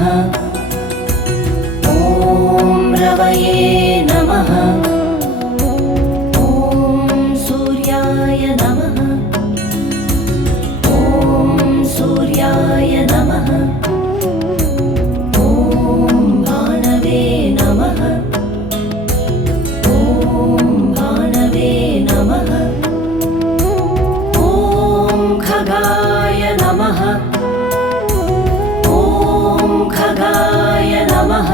नमः। ॐ रवये नमः। ॐ सूर्याय नमः। ॐ सूर्याय नमः। ॐ भानवे नमः। ॐ भानवे नमः। ॐ खगाय नमः। ॐ खगाय नमः।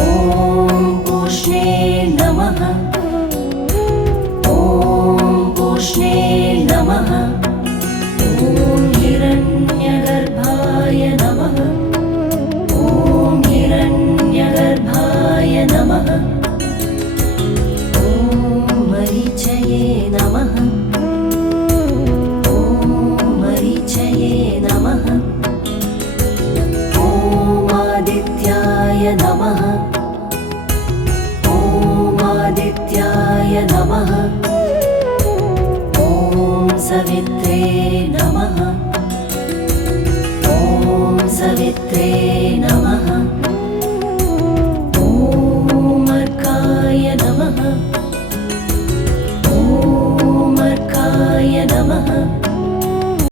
ॐ पूष्णे नमः। ॐ पूष्णे नमः। ॐ हिरण्यगर्भाय नमः। ॐ हिरण्यगर्भाय नमः। ॐ मरीचये नमः। ॐ मरीचये नमः। ॐ आदित्याय नमः। ॐ आदित्याय नमः। ॐ सवित्रे नमः। ॐ सवित्रे